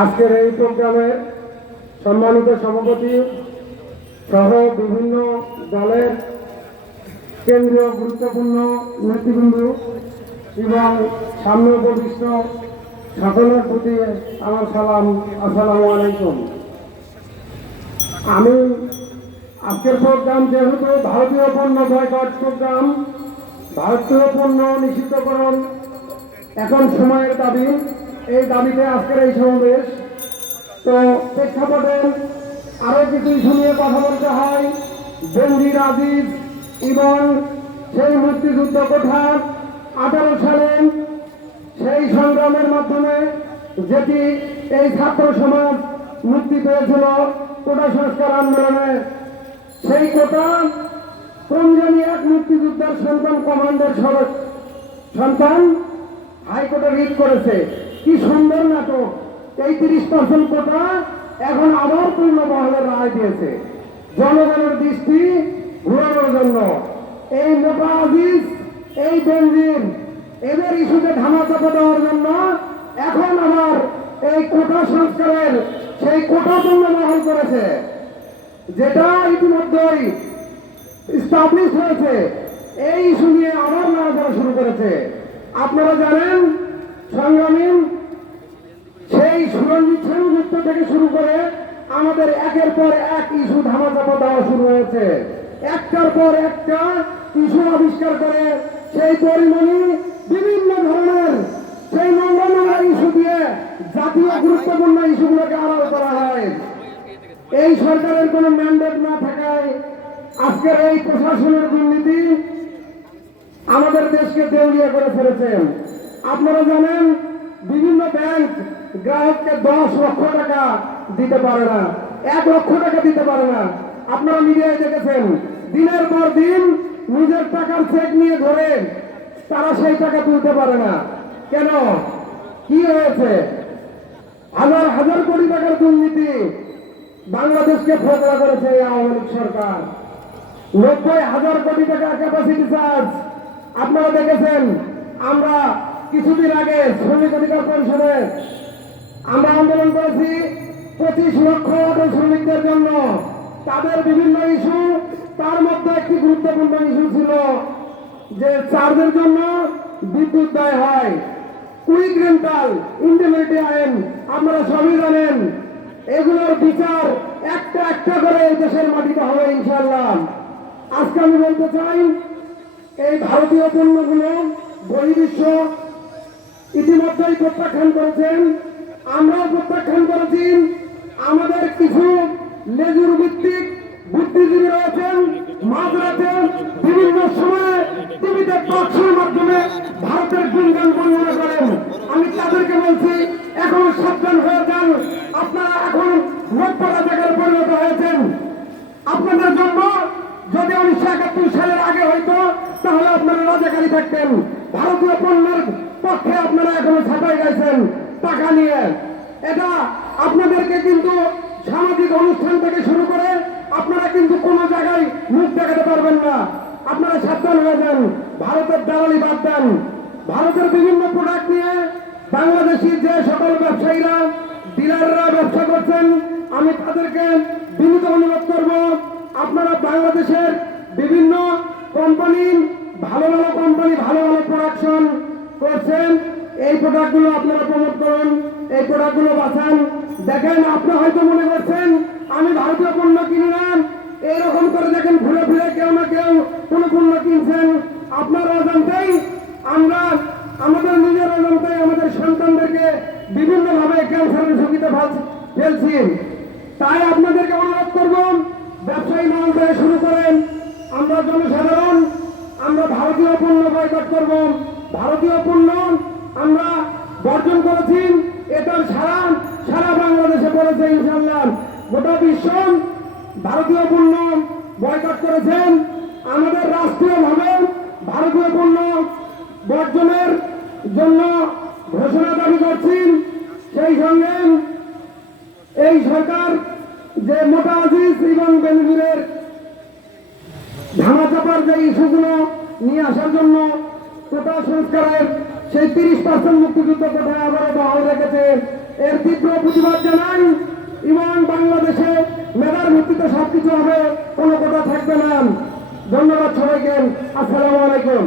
আজকের এই প্রোগ্রামের সম্মানিত সভাপতি সহ বিভিন্ন দলের কেন্দ্রীয় গুরুত্বপূর্ণ নেতৃবৃন্দ এবং সামনে উপবিষ্ট সকলের প্রতি আমার সালাম, আসসালামু আলাইকুম। আমি আজকের প্রোগ্রাম যেহেতু ভারতীয় পণ্য বয়কট প্রোগ্রাম, ভারতীয় পণ্য নিষিদ্ধকরণ এখন সময়ের দাবি, এই দাবিতে আজকের এই সমাবেশ। তো প্রেক্ষাপটে আরো কিছু ইস্যু নিয়ে কথা বলতে হয়। বেনজির আজিজ এবং সেই মুক্তিযুদ্ধ কোঠা 18 সালে সেই সংগ্রামের মাধ্যমে যেটি এই ছাত্র সমাজ মুক্তি পেয়েছিল কোটা সংস্কার আন্দোলনে, সেই কোটা কোন জানি এক মুক্তিযুদ্ধের সন্তান কমান্ডের সন্তান হাইকোর্টে রিট করেছে। কি সুন্দর নাটক! এই 30% কোটা এখন আবার পূর্ণ মহলের রায় দিয়েছে জনগণের দৃষ্টি ঘুরানোর জন্য। এই মোটা আজিজ, এই বেনজির, এদের ইস্যুতে ধামাচাপা দেওয়ার জন্য এখন আবার এই কোটা সংস্কারের সেই কোটা পূর্ণ মহল করেছে, যেটা ইতিমধ্যেই স্টাবলিশ হয়েছে। এই ইস্যু নিয়ে আবার নাড়াচাড়া শুরু করেছে। আপনারা জানেন, সংগ্রামী সেই সুরঞ্জিত সেনগুপ্ত থেকে শুরু করে আমাদের একের পর এক ইস্যু ধামাচাপা দেওয়া শুরু হয়েছে। একটার পর একটা ইস্যু আবিষ্কার করে সেই পরিমাণে বিভিন্ন ধরনের সেই নোংরা ইস্যু দিয়ে জাতীয় গুরুত্বপূর্ণ ইস্যুগুলোকে আড়াল করা হয়। এই সরকারের কোনো ম্যান্ডেট না থাকায় আজকের এই প্রশাসনের দুর্নীতি আমাদের দেশকে দেউলিয়া করে ফেলেছেন। আপনারা জানেন, বিভিন্ন ব্যাংক গ্রাহককে 10 লক্ষ টাকা দিতে পারে না, 1 লক্ষ টাকা দিতে পারে না। আপনারা মিডিয়ায় দেখেছেন, দিনের পর দিন নিজের টাকার চেক নিয়ে ধরে তারা সেই টাকা তুলতে পারে না। কেন? কি হয়েছে? হাজার হাজার কোটি টাকার দুর্নীতি বাংলাদেশকে ফোকলা করেছে এই আওয়ামী লীগ সরকার। 90,000 কোটি টাকা ক্যাপাসিটি চার্জ আপনারা দেখেছেন। আমরা কিছুদিন আগে শ্রমিক অধিকার পরিষদে আমরা আন্দোলন করেছি 25 লক্ষ শ্রমিকদের জন্য। তাদের বিভিন্ন ইস্যু, তার মধ্যে একটি গুরুত্বপূর্ণ ইস্যু ছিল যে চার্জের জন্য বিদ্যুৎ ব্যয় হয়। কুইক রেন্টাল, ইন্ডিমিনিটি আইন আপনারা সবই জানেন। এগুলোর বিচার একটা একটা করে এই দেশের মাটিতে হবে ইনশাআল্লাহ। আজকে আমি বলতে চাই, এই ভারতীয় পণ্যগুলো বহির্বিশ্ব ইতিমধ্যেই প্রত্যাখ্যান করেছেন, আমরাও প্রত্যাখ্যান করেছি। আমাদের কিছু লেজুর ভিত্তিক বুদ্ধিজীবী রয়েছেন, মাঝরাতে বিভিন্ন সময়ে টিভিতে টকশোর মাধ্যমে ভারতের গুণগান বর্ণনা করেন। আমি তাদেরকে বলছি, এখন সাবধান হয়ে যান। আপনারা এখন লোকপালা জায়গায় পরিণত হয়েছেন। আপনাদের জন্য যদি 1971 সালের আগে হইতো তাহলে আপনারা রাজাকারী থাকতেন। ভারতীয় পণ্যের পক্ষে আপনারা এখনো ছাপাই গেছেন টাকা নিয়ে। এটা আপনাদেরকে কিন্তু সামাজিক অনুষ্ঠান থেকে শুরু করে আপনারা কিন্তু কোনো জায়গায় মুখ দেখাতে পারবেন না। আপনারা সাবধান হয়ে যান, ভারতের দালালি বাদ দেন। ভারতের বিভিন্ন প্রোডাক্ট নিয়ে বাংলাদেশি যে সকল ব্যবসায়ীরা, ডিলাররা ব্যবসা করছেন, আমি তাদেরকে বিনীত অনুরোধ করব, আপনারা বাংলাদেশের বিভিন্ন কোম্পানি, ভালো ভালো কোম্পানি, ভালো ভালো প্রোডাকশন করছেন, এই প্রোডাক্টগুলো আপনারা প্রমোট করুন, এই প্রোডাক্টগুলো বাঁচান। দেখেন, আপনি হয়তো মনে করছেন আমি ভারতীয় পণ্য কিনি না, এইরকম করে দেখেন ঘুরে ফিরে কেউ না কেউ কোনো পণ্য কিনছেন। আপনার অজান্তেই আমরা আমাদের নিজের অজান্তেই আমাদের সন্তানদেরকে বিভিন্নভাবে ক্যান্সারের ঝুঁকিতে ফেলছি। তাই আপনাদেরকে অনুরোধ করব, ব্যবসায়ী মহল থেকে শুরু করেন আমরা জনসাধারণ, আমরা ভারতীয় পণ্য বয়কট করব। ভারতীয় পণ্য আমরা বর্জন করেছি, এটা সারা বাংলাদেশে পড়েছে ইনশাআল্লাহ। গোটা বিশ্ব ভারতীয় পণ্য বয়কট করেছেন। আমাদের রাষ্ট্রীয়ভাবে ভারতীয় পণ্য বর্জনের জন্য ঘোষণা দাবি করছি। সেই সঙ্গে এই সরকার যে মোটা আজিজ এবং বেনজিরের ধামাচাপার যে ইস্যুগুলো নিয়ে আসার জন্য কোটা সংস্কারের সেই 30% মুক্তিযুদ্ধ কোথায় আবারও বহাল রেখেছে। এর তীব্র প্রতিবাদ জানাই। ইমান বাংলাদেশে মেধার ভিত্তিতে সবকিছু হবে, কোনো কথা থাকবে না। ধন্যবাদ সবাইকে। আসসালামু আলাইকুম।